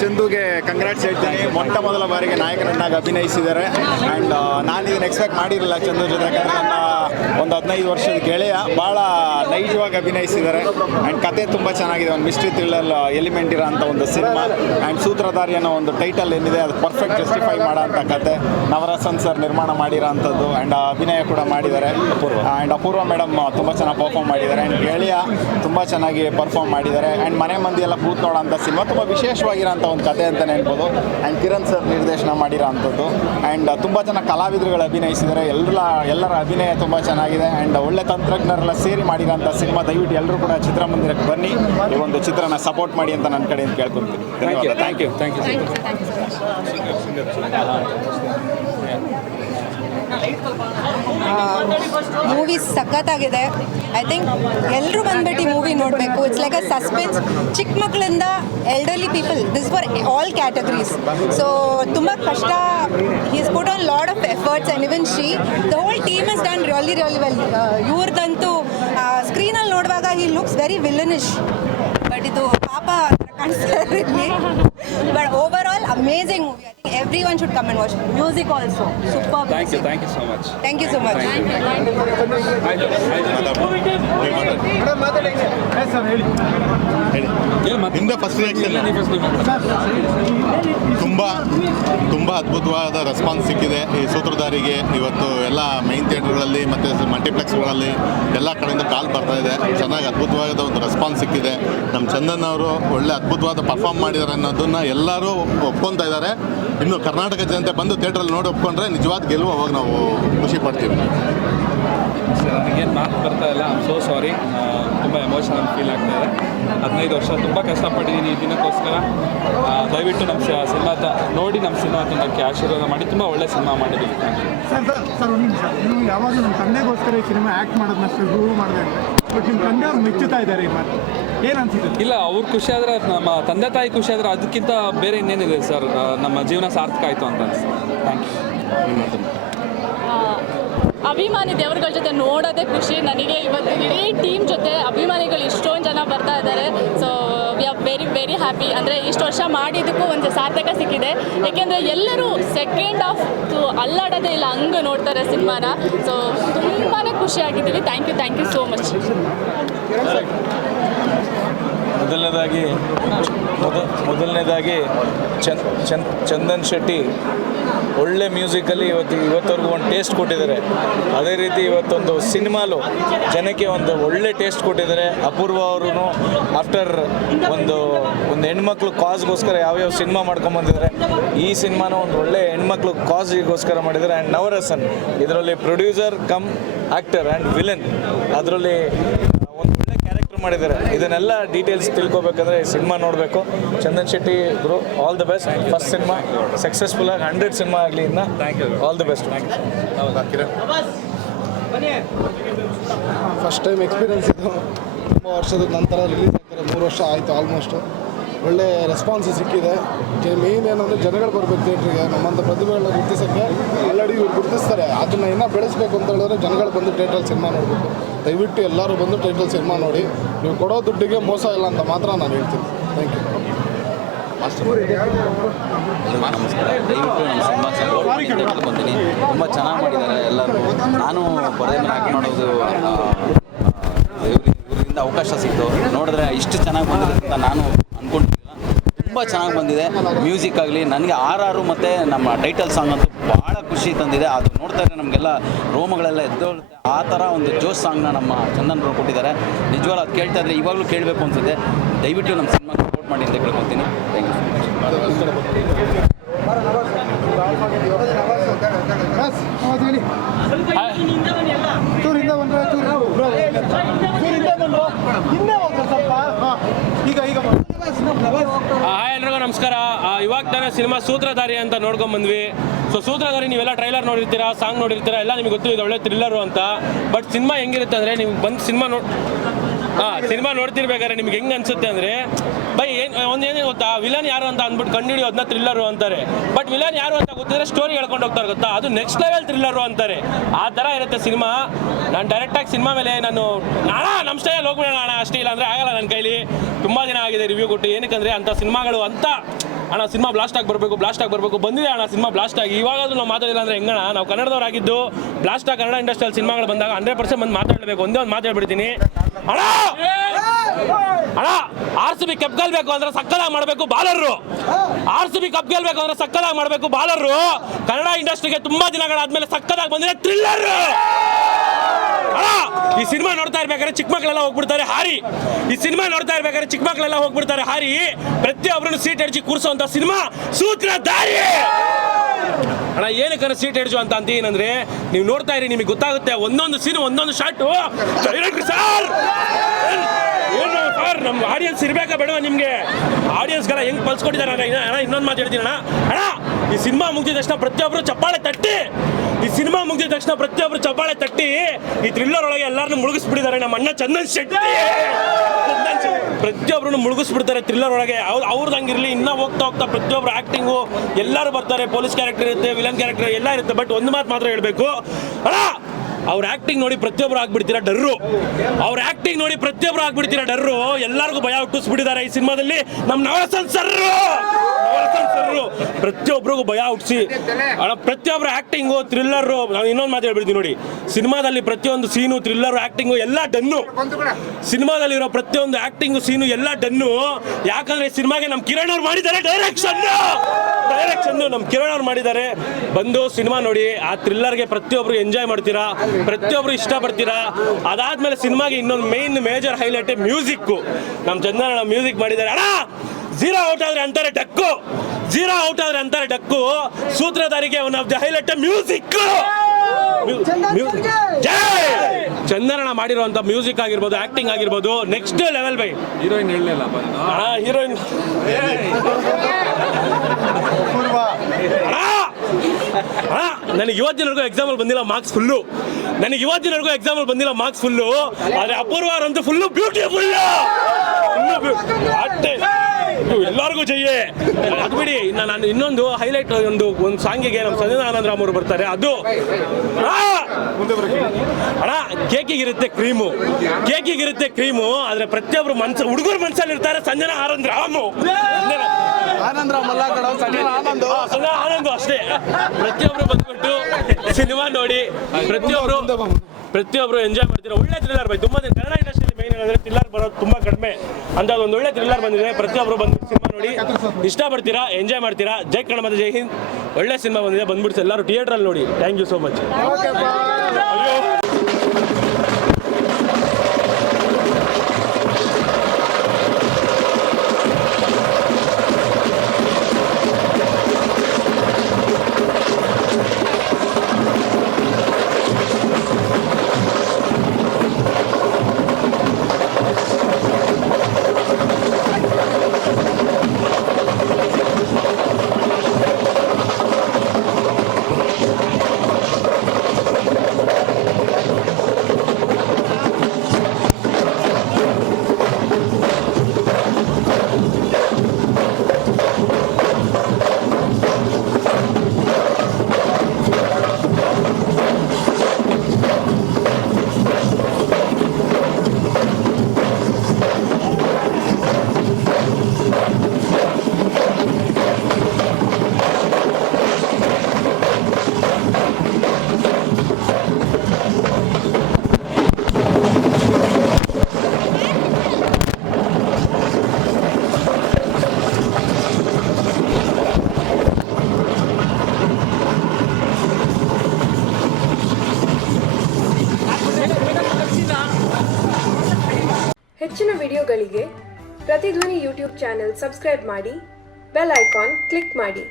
ಚಂದುಗೆ congrats ಹೇಳ್ತೀನಿ. ಮೊದಲ ಬಾರಿಗೆ ನಾಯಕನನ್ನಾಗಿ ಅಭಿನಯಿಸಿದ್ದಾರೆ. ಆ್ಯಂಡ್ ನಾನು ಇದನ್ನು ಎಕ್ಸ್ಪೆಕ್ಟ್ ಮಾಡಿರಲಿಲ್ಲ ಚಂದು ಜೊತೆ, ಯಾಕಂದರೆ ನನ್ನ ಒಂದು 15 ವರ್ಷದ ಗೆಳೆಯ ಭಾಳ ನೈಜವಾಗಿ ಅಭಿನಯಿಸಿದ್ದಾರೆ. ಆ್ಯಂಡ್ ಕತೆ ತುಂಬ ಚೆನ್ನಾಗಿದೆ, ಒಂದು ಮಿಸ್ಟ್ರಿ ಥ್ರಿಲ್ಲರ್ ಎಲಿಮೆಂಟ್ ಇರೋಂಥ ಒಂದು ಸಿನಿಮಾ. ಆ್ಯಂಡ್ ಸೂತ್ರಧಾರಿ ಅನ್ನೋ ಒಂದು ಟೈಟಲ್ ಏನಿದೆ ಅದು ಪರ್ಫೆಕ್ಟ್ ಜಸ್ಟಿಫೈ ಮಾಡೋಂಥ ಕತೆ. ನವರಸನ್ ಸರ್ ನಿರ್ಮಾಣ ಮಾಡಿರೋ ಅಂಥದ್ದು. ಆ್ಯಂಡ್ ಅಭಿನಯ ಕೂಡ ಮಾಡಿದ್ದಾರೆ ಆ್ಯಂಡ್ ಅಪೂರ್ವ ಮೇಡಮ್ ತುಂಬ ಚೆನ್ನಾಗಿ ಪರ್ಫಾರ್ಮ್ ಮಾಡಿದ್ದಾರೆ. ಆ್ಯಂಡ್ ಗೆಳೆಯ ತುಂಬ ಚೆನ್ನಾಗಿ ಪರ್ಫಾರ್ಮ್ ಮಾಡಿದ್ದಾರೆ. ಆ್ಯಂಡ್ ಮನೆ ಮಂದಿ ಎಲ್ಲ ಕೂತ್ ನೋಡೋಂಥ ಸಿನಿಮಾ ತುಂಬ ವಿಶೇಷವಾಗಿರೋಂಥ ಒಂದು ಕತೆ ಅಂತಲೇ ಹೇಳ್ಬೋದು. ಆ್ಯಂಡ್ ಕಿರಣ್ ಸರ್ ನಿರ್ದೇಶನ ಮಾಡಿರೋ ಅಂಥದ್ದು. ಆ್ಯಂಡ್ ತುಂಬ ಜನ ಕಲಾವಿದರುಗಳು ಅಭಿನಯಿಸಿದ್ದಾರೆ. ಎಲ್ಲರ ಅಭಿನಯ ತುಂಬ ಚೆನ್ನಾಗಿದೆ. ಆ್ಯಂಡ್ ಒಳ್ಳೆ ತಂತ್ರಜ್ಞರೆಲ್ಲ ಸೇರಿ ಮಾಡಿರೋಂಥ ಸಿನಿಮಾ. ದಯವಿಟ್ಟು ಎಲ್ಲರೂ ಕೂಡ ಚಿತ್ರಮಂದಿರಕ್ಕೆ ಬನ್ನಿ, ಈ ಒಂದು ಚಿತ್ರನ ಸಪೋರ್ಟ್ ಮಾಡಿ ಅಂತ ನನ್ನ ಕಡೆಯಿಂದ ಕೇಳ್ಕೊಳ್ತೀನಿ. ಧನ್ಯವಾದ. Thank you. ಮೂವಿ ಸಖತ್ತಾಗಿದೆ. ಐ ಥಿಂಕ್ ಎಲ್ಲರೂ ಬಂದ್ಬಿಟ್ಟು ಈ ಮೂವಿ ನೋಡಬೇಕು. It's like a suspense. ಚಿಕ್ಕ ಮಕ್ಕಳಿಂದ elderly people, this for all categories. So ತುಂಬ ಕಷ್ಟ. He's put on lot of efforts and even she the whole team is done really well. ಇವ್ರದಂತೂ ಸ್ಕ್ರೀನಲ್ಲಿ ನೋಡುವಾಗ he looks very villainish, but ಇದು ಪಾಪ ಕಾಣಿಸ್ತಾರೆ. But over all amazing movie. I think everyone should come and watch. Music also super. Thank you so much. Thank you so much. First reaction ತುಂಬ ಅದ್ಭುತವಾದ response ಸಿಕ್ಕಿದೆ ಈ ಸೂತ್ರಧಾರಿಗೆ. ಇವತ್ತು ಎಲ್ಲ main ಥಿಯೇಟರ್ಗಳಲ್ಲಿ ಮತ್ತು ಮಲ್ಟಿಪ್ಲೆಕ್ಸ್ಗಳಲ್ಲಿ ಎಲ್ಲ ಕಡೆಯಿಂದ ಕಾಲ್ ಬರ್ತಾ ಇದೆ. ಚೆನ್ನಾಗಿ ಅದ್ಭುತವಾದ ಒಂದು ರೆಸ್ಪಾನ್ಸ್ ಸಿಕ್ಕಿದೆ. ನಮ್ಮ ಚಂದನ್ ಅವರು ಒಳ್ಳೆ ಅದ್ಭುತವಾದ ಪರ್ಫಾರ್ಮ್ ಮಾಡಿದ್ದಾರೆ ಅನ್ನೋದನ್ನು ಎಲ್ಲರೂ ಒಪ್ಕೊತಾ ಇದ್ದಾರೆ. ಇನ್ನು ಕರ್ನಾಟಕ ಜನತೆ ಬಂದು ಥಿಯೇಟ್ರಲ್ಲಿ ನೋಡಿ ಒಪ್ಕೊಂಡ್ರೆ ನಿಜವಾದ ಗೆಲುವು ಅವಾಗ ನಾವು ಖುಷಿ ಪಡ್ತೀವಿ. ನನಗೇನು ಮಾತು ಬರ್ತಾ ಇಲ್ಲ. I am so sorry. ತುಂಬ ಎಮೋಷನಲ್ ಫೀಲ್ ಆಗ್ತಾ ಇದೆ. 15 ವರ್ಷ ತುಂಬ ಕಷ್ಟಪಟ್ಟಿದ್ದೀನಿ ಈ ದಿನಕ್ಕೋಸ್ಕರ. ದಯವಿಟ್ಟು ನಮ್ಮ ಸಿನಿಮಾ ನೋಡಿ ನಮ್ಮ ಸಿನಿಮಾ ತಂಡಕ್ಕೆ ಆಶೀರ್ವಾದ ಮಾಡಿ. ತುಂಬ ಒಳ್ಳೆ ಸಿನಿಮಾ ಮಾಡಿದ್ದೀವಿ. ಸರ್ ಒಂದು ನಿಮಿಷ, ನೀವು ಯಾವಾಗ ನಮ್ಮ ತಂದೆಗೋಸ್ಕರ ಈ ಸಿನಿಮಾ ಆ್ಯಕ್ಟ್ ಮಾಡೋದನ್ನ ಶುರು ಮಾಡಿದೆ, ಬಟ್ ನಿಮ್ಮ ತಂದೆ ಅವ್ರು ಮೆಚ್ಚುತ್ತಾ ಇದ್ದಾರೆ ಈ ಮಾತು, ಏನು ಅನ್ಸುತ್ತೆ? ಇಲ್ಲ, ಅವ್ರು ಖುಷಿ ಆದರೆ, ನಮ್ಮ ತಂದೆ ತಾಯಿ ಖುಷಿ ಆದರೆ ಅದಕ್ಕಿಂತ ಬೇರೆ ಇನ್ನೇನಿದೆ ಸರ್. ನಮ್ಮ ಜೀವನ ಸಾರ್ಥಕ ಆಯಿತು ಅಂತ ಅನಿಸ್ತು. Thank you. ಅಭಿಮಾನಿ ದೇವರುಗಳ ಜೊತೆ ನೋಡೋದೇ ಖುಷಿ ನನಗೆ. ಇವತ್ತು ಇಡೀ ಟೀಮ್ ಜೊತೆ ಅಭಿಮಾನಿಗಳು ಇಷ್ಟೊಂದು ಜನ ಬರ್ತಾ ಇದ್ದಾರೆ. So we are very happy. ಅಂದರೆ ಇಷ್ಟು ವರ್ಷ ಮಾಡಿದ್ದಕ್ಕೂ ಒಂದು ಸಾರ್ಥಕ ಸಿಕ್ಕಿದೆ. ಏಕೆಂದರೆ ಎಲ್ಲರೂ ಸೆಕೆಂಡ್ ಹಾಫ್ ಅಲ್ಲಾಡೋದೇ ಇಲ್ಲ, ಹಂಗೆ ನೋಡ್ತಾರೆ ಸಿನಿಮಾನ. ಸೊ ತುಂಬಾ ಖುಷಿಯಾಗಿದ್ದೀವಿ. Thank you so much. ಮೊದಲನೇದಾಗಿ ಚಂದನ್ ಶೆಟ್ಟಿ ಒಳ್ಳೆ ಮ್ಯೂಸಿಕಲ್ಲಿ ಇವತ್ತವರೆಗೂ ಒಂದು ಟೇಸ್ಟ್ ಕೊಟ್ಟಿದ್ದಾರೆ. ಅದೇ ರೀತಿ ಇವತ್ತೊಂದು ಸಿನಿಮಾಲು ಜನಕ್ಕೆ ಒಂದು ಒಳ್ಳೆ ಟೇಸ್ಟ್ ಕೊಟ್ಟಿದ್ದಾರೆ. ಅಪೂರ್ವ ಅವರು ಆಫ್ಟರ್ ಒಂದು ಹೆಣ್ಮಕ್ಳು ಕಾಸ್ಗೋಸ್ಕರ ಯಾವ್ಯಾವ ಸಿನಿಮಾ ಮಾಡ್ಕೊಂಬಂದಿದ್ದಾರೆ. ಈ ಸಿನಿಮಾನ ಒಂದು ಒಳ್ಳೆ ಹೆಣ್ಮಕ್ಳು ಕಾಸ್ಗೋಸ್ಕರ ಮಾಡಿದ್ದಾರೆ. ಆ್ಯಂಡ್ ನವರಸನ್ ಇದರಲ್ಲಿ producer cum actor and villain, ಅದರಲ್ಲಿ ಮಾಡಿದ್ದಾರೆ. ಇದನ್ನೆಲ್ಲ ಡೀಟೇಲ್ಸ್ ತಿಳ್ಕೊಬೇಕಂದ್ರೆ ಸಿನಿಮಾ ನೋಡಬೇಕು. ಚಂದನ್ ಶೆಟ್ಟಿ ಗುರು, all the best. First cinema successful ಆಗಿ 100 ಸಿನಿಮಾ ಆಗಲಿ. ಇನ್ನು all the best. First time experience ಇದು. ತುಂಬ ವರ್ಷದ ನಂತರ ರಿಲೀಸ್ ಆಗ್ತಾರೆ. 3 ವರ್ಷ ಆಯಿತು ಆಲ್ಮೋಸ್ಟು. ಒಳ್ಳೆ ರೆಸ್ಪಾನ್ಸ್ ಸಿಕ್ಕಿದೆ. ಮೇನ್ ಏನಂದರೆ ಜನಗಳು ಬರಬೇಕು ಥಿಯೇಟ್ರಿಗೆ. ನಮ್ಮಂಥ ಪ್ರತಿಭೆಗಳನ್ನ ಗುರುತಿಸೋಕ್ಕೆ ಆಲ್ರೆಡಿ ಇವ್ರು ಗುರುತಿಸ್ತಾರೆ. ಅದನ್ನು ಇನ್ನೂ ಬೆಳೆಸಬೇಕು ಅಂತ ಹೇಳಿದ್ರೆ ಜನಗಳು ಬಂದು ಥಿಯೇಟ್ರಲ್ಲಿ ಸಿನಿಮಾ ನೋಡಬೇಕು. ದಯವಿಟ್ಟು ಎಲ್ಲರೂ ಬಂದು ಥಿಯೇಟ್ರಲ್ಲಿ ಸಿನಿಮಾ ನೋಡಿ. ನೀವು ಕೊಡೋ ದುಡ್ಡಿಗೆ ಮೋಸ ಇಲ್ಲ ಅಂತ ಮಾತ್ರ ನಾನು ಹೇಳ್ತೀನಿ. Thank you. ನಮಸ್ಕಾರ. ದಯವಿಟ್ಟು ನಮ್ಮ ಸಿನಿಮಾ ಸಪೋರ್ಟ್ ಬಂದಿನಿ. ತುಂಬ ಚೆನ್ನಾಗಿ ಮಾಡಿದ್ದಾರೆ ಎಲ್ಲರೂ. ನಾನು ಪರದೆ ಮೇಲೆ ಆ್ಯಕ್ಟ್ ಮಾಡೋದು ಇವರಿಂದ ಅವಕಾಶ ಸಿಕ್ತು. ನೋಡಿದ್ರೆ ಇಷ್ಟು ಚೆನ್ನಾಗಿ ಬಂದಿದೆ ಅಂತ ನಾನು ಅಂದ್ಕೊಂಡಿದ್ದಿಲ್ಲ. ತುಂಬ ಚೆನ್ನಾಗಿ ಬಂದಿದೆ. ಮ್ಯೂಸಿಕ್ ಆಗಲಿ, ನನಗೆ RR ಮತ್ತು ನಮ್ಮ ಟೈಟಲ್ ಸಾಂಗ್ ಅಂತೂ ಭಾಳ ಖುಷಿ ತಂದಿದೆ. ಅದು ನೋಡ್ತಾ ಇದ್ದರೆ ನಮಗೆಲ್ಲ ರೋಮಗಳೆಲ್ಲ ಎದ್ದೋಳುತ್ತೆ. ಆ ಥರ ಒಂದು ಜೋಶ್ ಸಾಂಗ್ನ ನಮ್ಮ ಚಂದನ್ರು ಕೊಟ್ಟಿದ್ದಾರೆ. ನಿಜವಾಗ್ಲೂ ಅದು ಕೇಳ್ತಾ ಇದ್ದರೆ ಇವಾಗಲೂ ಕೇಳಬೇಕು ಅನಿಸುತ್ತೆ. ದಯವಿಟ್ಟು ನಮ್ಮ ಸಿನಿಮಾ ಸಪೋರ್ಟ್ ಮಾಡಿ ಅಂತ ಕೇಳ್ಕೊತೀನಿ. ಥ್ಯಾಂಕ್ ಹಾಯ್ ಎಲ್ರಿಗೂ ನಮಸ್ಕಾರ. ಇವಾಗ ತಾನೇ ಸಿನಿಮಾ ಸೂತ್ರಧಾರಿ ಅಂತ ನೋಡ್ಕೊಂಡ್ಬಂದ್ವಿ. ಸೊ ಸೂತ್ರಧಾರಿ ನೀವೆಲ್ಲ ಟ್ರೈಲರ್ ನೋಡಿರ್ತೀರಾ, ಸಾಂಗ್ ನೋಡಿರ್ತೀರಾ, ಎಲ್ಲ ನಿಮಗೆ ಗೊತ್ತು ಇದು ಒಳ್ಳೆ ಥ್ರಿಲ್ಲರು ಅಂತ. ಬಟ್ ಸಿನಿಮಾ ಹೆಂಗಿರುತ್ತೆ ಅಂದರೆ, ನೀವು ಬಂದು ಸಿನಿಮಾ ನೋಡ್ತಿರ್ಬೇಕಾದ್ರೆ ನಿಮ್ಗೆ ಹೆಂಗೆ ಅನಿಸುತ್ತೆ ಅಂದರೆ, ಬೈ ಒಂದೇನೇ ಗೊತ್ತಾ, ವಿಲನ್ ಯಾರು ಅಂತ ಅಂದ್ಬಿಟ್ಟು ಕಂಡುಹಿಡಿಯೋ ಅದನ್ನ ಥ್ರಿಲ್ಲರು ಅಂತಾರೆ. ಬಟ್ ವಿಲನ್ ಯಾರು ಅಂತ ಗೊತ್ತಿದ್ರೆ ಸ್ಟೋರಿ ಹೇಳ್ಕೊಂಡು ಹೋಗ್ತಾರೆ ಗೊತ್ತಾ, ಅದು ನೆಕ್ಸ್ಟ್ ಲೆವೆಲ್ ಥ್ರಿಲ್ಲರು ಅಂತಾರೆ. ಆ ಥರ ಇರುತ್ತೆ ಸಿನಿಮಾ. ನಾನು ಡೈರೆಕ್ಟಾಗಿ ಸಿನಿಮಾ ಮೇಲೆ ನಾನು ನಮ್ಮ ಸ್ಟೈಲಲ್ಲಿ ಹೋಗ್ಬಿಡೋಣ ಅಣ್ಣ, ಅಷ್ಟೇ ಇಲ್ಲ ಅಂದರೆ ಆಗಲ್ಲ ನನ್ನ ಕೈಲಿ. ತುಂಬ ದಿನ ಆಗಿದೆ ರಿವ್ಯೂ ಕೊಟ್ಟು. ಏನಕ್ಕಂದರೆ ಅಂಥ ಸಿನಿಮಾಗಳು ಅಂತ ಅಣ್ಣ ಸಿನಿಮಾ ಬ್ಲಾಸ್ಟ್ ಆಗಿ ಬರಬೇಕು ಬಂದಿದೆ ಅಣ್ಣ ಸಿನಿಮಾ ಬ್ಲಾಸ್ಟ್ ಆಗಿ. ಇವಾಗಾದ್ರೂ ನಾವು ಮಾತಾಡಿಲ್ಲ ಅಂದರೆ ಹೆಂಗಣ್ಣ? ನಾವು ಕನ್ನಡದವರಾಗಿದ್ದು ಬ್ಲಾಸ್ಟ್ ಆಗಿ ಕನ್ನಡ ಇಂಡಸ್ಟ್ರಿಯಲ್ಲಿ ಸಿನಿಮಾಗಳು ಬಂದಾಗ 100% ಬಂದು ಮಾತಾಡಬೇಕು. ಒಂದೇ ಒಂದು ಮಾತಾಡ್ಬಿಡ್ತೀನಿ ಅಣ್ಣ, RCB ಕಪ್ ಗೆಲ್ಬೇಕು ಅಂದ್ರೆ ಸಕ್ಕದಾಗಿ ಮಾಡಬೇಕು ಬಾಲರು. RCB ಕಪ್ ಗೆಲ್ಬೇಕು ಅಂದ್ರೆ ಸಕ್ಕದಾಗಿ ಮಾಡಬೇಕು ಬಾಲರು. ಕನ್ನಡ ಇಂಡಸ್ಟ್ರಿಗೆ ತುಂಬಾ ದಿನಗಳಾದ್ಮೇಲೆ ಸಕ್ಕದಾಗಿ ಬಂದಿದೆ ಥ್ರಿಲ್ಲರ್. ಈ ಸಿನಿಮಾ ನೋಡ್ತಾ ಇರ್ಬೇಕಾದ್ರೆ ಚಿಕ್ಕ ಮಕ್ಕಳೆಲ್ಲ ಹೋಗ್ಬಿಡ್ತಾರೆ ಹಾರಿ. ಈ ಸಿನಿಮಾ ನೋಡ್ತಾ ಇರ್ಬೇಕಾದ್ರೆ ಚಿಕ್ಕ ಮಕ್ಕಳೆಲ್ಲ ಹೋಗ್ಬಿಡ್ತಾರೆ ಹಾರಿ. ಪ್ರತಿಯೊಬ್ಬರನ್ನು ಸೀಟ್ ಎಡ್ಜಿ ಕೂರಿಸುವಂತ ಸಿನಿಮಾ ಸೂತ್ರಧಾರಿ. ಅಣ್ಣ ಏನಕ್ಕೆ ಸೀಟ್ ಎಡ್ಜು ಅಂತ ಅಂತೀನಂದ್ರೆ, ನೀವು ನೋಡ್ತಾ ಇರಿ ನಿಮಗೆ ಗೊತ್ತಾಗುತ್ತೆ. ಒಂದೊಂದು ಸೀನು ಒಂದೊಂದು ಶಾಟು. ಸರ್ ಏನು ಸರ್, ನಮ್ಮ ಆಡಿಯನ್ಸ್ ಇರಬೇಕಾ ಬೇಡವಾ? ನಿಮಗೆ ಆಡಿಯನ್ಸ್ಗೆಲ್ಲ ಹೆಂಗ್ ಪಲ್ಸ್ ಕೊಟ್ಟಿದ್ದಾರೆ ಅಣ್ಣ. ಇನ್ನೊಂದು ಮಾತಾಡ್ತೀನಿ ಅಣ್ಣ. ಈ ಸಿನಿಮಾ ಮುಗಿದ ತಕ್ಷಣ ಪ್ರತಿಯೊಬ್ಬರು ಚಪ್ಪಾಳೆ ತಟ್ಟಿ. ಈ ಸಿನಿಮಾ ಮುಗಿದ ತಕ್ಷಣ ಪ್ರತಿಯೊಬ್ಬರು ಚಪ್ಪಾಳೆ ತಟ್ಟಿ ಈ ಥ್ರಿಲ್ಲರ್ ಒಳಗೆ ಎಲ್ಲರನ್ನೂ ಮುಳುಗಿಸ್ಬಿಟ್ಟಿದ್ದಾರೆ. ನಮ್ಮ ಅಣ್ಣ ಚಂದನ್ ಶೆಟ್ಟಿ ಪ್ರತಿಯೊಬ್ಬರನ್ನು ಮುಳುಗಿಸ್ಬಿಡ್ತಾರೆ ಥ್ರಿಲ್ಲರ್ ಒಳಗೆ. ಅವ್ರದ್ದು ಹಂಗಿರಲಿ. ಇನ್ನೂ ಹೋಗ್ತಾ ಪ್ರತಿಯೊಬ್ಬರು ಆ್ಯಕ್ಟಿಂಗು ಎಲ್ಲರೂ ಬರ್ತಾರೆ. ಪೊಲೀಸ್ ಕ್ಯಾರೆಕ್ಟರ್ ಇರುತ್ತೆ, ವಿಲನ್ ಕ್ಯಾರೆಕ್ಟರ್ ಎಲ್ಲ ಇರುತ್ತೆ. ಬಟ್ ಒಂದು ಮಾತು ಮಾತ್ರ ಹೇಳಬೇಕು ಅಣ್ಣ, ಅವ್ರ ಆಕ್ಟಿಂಗ್ ನೋಡಿ ಪ್ರತಿಯೊಬ್ಬರು ಆಗ್ಬಿಡ್ತೀರಾ ಡರ್ರು. ಅವ್ರ ಆಕ್ಟಿಂಗ್ ನೋಡಿ ಪ್ರತಿಯೊಬ್ಬರು ಆಗ್ಬಿಡ್ತೀರಾ ಡರ್ರು. ಎಲ್ಲರಿಗೂ ಭಯ ಹುಟ್ಟಿಸ್ಬಿಟ್ಟಿದ್ದಾರೆ ಈ ಸಿನಿಮಾದಲ್ಲಿ. ನಮ್ಮ ನವರಸನ್ ಸರ್ರು ಪ್ರತಿಯೊಬ್ಬರಿಗೂ ಭಯ ಹುಟ್ಟಿಸಿ ಪ್ರತಿಯೊಬ್ಬರು ಆಕ್ಟಿಂಗು ಥ್ರಿಲ್ಲರು. ನಾವು ಇನ್ನೊಂದು ಮಾತು ಹೇಳ್ಬಿಡ್ತೀವಿ ನೋಡಿ, ಸಿನಿಮಾದಲ್ಲಿ ಪ್ರತಿಯೊಂದು ಸೀನು ಥ್ರಿಲ್ಲರ್ ಆಕ್ಟಿಂಗು ಎಲ್ಲ ಡನ್ನು. ಸಿನಿಮಾದಲ್ಲಿರೋ ಪ್ರತಿಯೊಂದು ಆಕ್ಟಿಂಗು ಸೀನು ಎಲ್ಲ ಡನ್ನು. ಯಾಕಂದ್ರೆ ಸಿನಿಮಾಗೆ ನಮ್ಮ ಕಿರಣ್ ಅವ್ರು ಮಾಡಿದ್ದಾರೆ ಡೈರೆಕ್ಷನ್ ನಮ್ಮ ಕಿರಣ್ ಅವ್ರು ಮಾಡಿದ್ದಾರೆ. ಬಂದು ಸಿನಿಮಾ ನೋಡಿ, ಆ ಥ್ರಿಲ್ಲರ್ಗೆ ಪ್ರತಿಯೊಬ್ಬರು ಎಂಜಾಯ್ ಮಾಡ್ತೀರಾ, ಪ್ರತಿಯೊಬ್ಬರು ಇಷ್ಟಪಡ್ತೀರಾ. ಅದಾದ್ಮೇಲೆ ಸಿನಿಮಾಗೆ ಇನ್ನೊಂದು ಮೇಜರ್ ಹೈಲೈಟ್ ಮ್ಯೂಸಿಕ್. ನಮ್ಮ ಚಂದನ ಮ್ಯೂಸಿಕ್ ಮಾಡಿದ್ದಾರೆ. ಅಣ್ಣ ಝೀರೋ ಔಟ್ ಆದ್ರೆ ಅಂತಾರೆ ಡಕ್ಕು. ಸೂತ್ರಧಾರಿಗೆ one of the highlight music. Chandana ಮಾಡಿರುವಂತ ಮ್ಯೂಸಿಕ್ ಆಗಿರ್ಬೋದು, ಆಕ್ಟಿಂಗ್ ಆಗಿರ್ಬೋದು, ನೆಕ್ಸ್ಟ್ ಲೆವೆಲ್ ಬೈ. ಹೀರೋಯಿನ್ ಹೇಳಲಿಲ್ಲ ಹೀರೋಯಿನ್ ನನಗೆ ಇವತ್ತಿನವರೆಗೂ ಎಕ್ಸಾಂಪಲ್ ಬಂದಿಲ್ಲ ಮಾರ್ಕ್ಸ್ ಫುಲ್ಲು. ಆದ್ರೆ ಅಪೂರ್ವ ಅಂತೂ ಫುಲ್ಲು ಬ್ಯೂಟಿಫುಲ್. ಎಲ್ಲರಿಗೂ ಜೈಯೇ. ಅದು ಬಿಡಿ, ನಾನು ಇನ್ನೊಂದು ಹೈಲೈಟ್ ಒಂದು ಸಾಂಗಿಗೆ ನಮ್ಮ ಸಂಜನಾ ಆನಂದರಾಮ್ ಅವರು ಬರ್ತಾರೆ. ಅದು ಅಣ್ಣ ಕೇಕಿಗಿರುತ್ತೆ ಕ್ರೀಮು. ಆದ್ರೆ ಪ್ರತಿಯೊಬ್ರು ಹುಡುಗರ ಮನ್ಸಲ್ಲಿ ಇರ್ತಾರೆ ಸಂಜನಾ ಆನಂದರಾಮ್ ಆನಂದ್ ಅಷ್ಟೇ. ಪ್ರತಿಯೊಬ್ರು ಬಂದ್ಬಿಟ್ಟು ಸಿನಿಮಾ ನೋಡಿ ಪ್ರತಿಯೊಬ್ರು ಎಂಜಾಯ್ ಮಾಡ್ತೀರಾ. ಒಳ್ಳೆ ಥ್ರಿಲ್ಲರ್ ಬೈ. ತುಂಬಾ ಕನ್ನಡ ಇಂಡಸ್ಟ್ರಿಯಲ್ಲಿ ಮೇನ್ ಏನಂದ್ರೆ ಥ್ರಿಲ್ಲರ್ ಬರೋದು ತುಂಬಾ ಕಡಿಮೆ. ಅಂತ ಒಂದು ಒಳ್ಳೆ ಥ್ರಿಲ್ಲರ್ ಬಂದಿದೆ. ಪ್ರತಿಯೊಬ್ರು ಬಂದು ಸಿನಿಮಾ ನೋಡಿ ಇಷ್ಟಪಡ್ತೀರಾ, ಎಂಜಾಯ್ ಮಾಡ್ತೀರಾ. ಜೈ ಕನ್ನಡ ಮತ್ತು ಜೈ ಹಿಂದ್. ಒಳ್ಳೆ ಸಿನಿಮಾ ಬಂದಿದೆ, ಬಂದ್ಬಿಡ್ತು ಎಲ್ಲರೂ ಥಿಯೇಟ್ರಲ್ಲಿ ನೋಡಿ. Thank you so much. ಹೆಚ್ಚಿನ ವಿಡಿಯೋಗಳಿಗೆ ಪ್ರತಿಧ್ವನಿ ಯೂಟ್ಯೂಬ್ ಚಾನೆಲ್ ಸಬ್ಸ್ಕ್ರೈಬ್ ಮಾಡಿ, ಬೆಲ್ ಐಕಾನ್ ಕ್ಲಿಕ್ ಮಾಡಿ.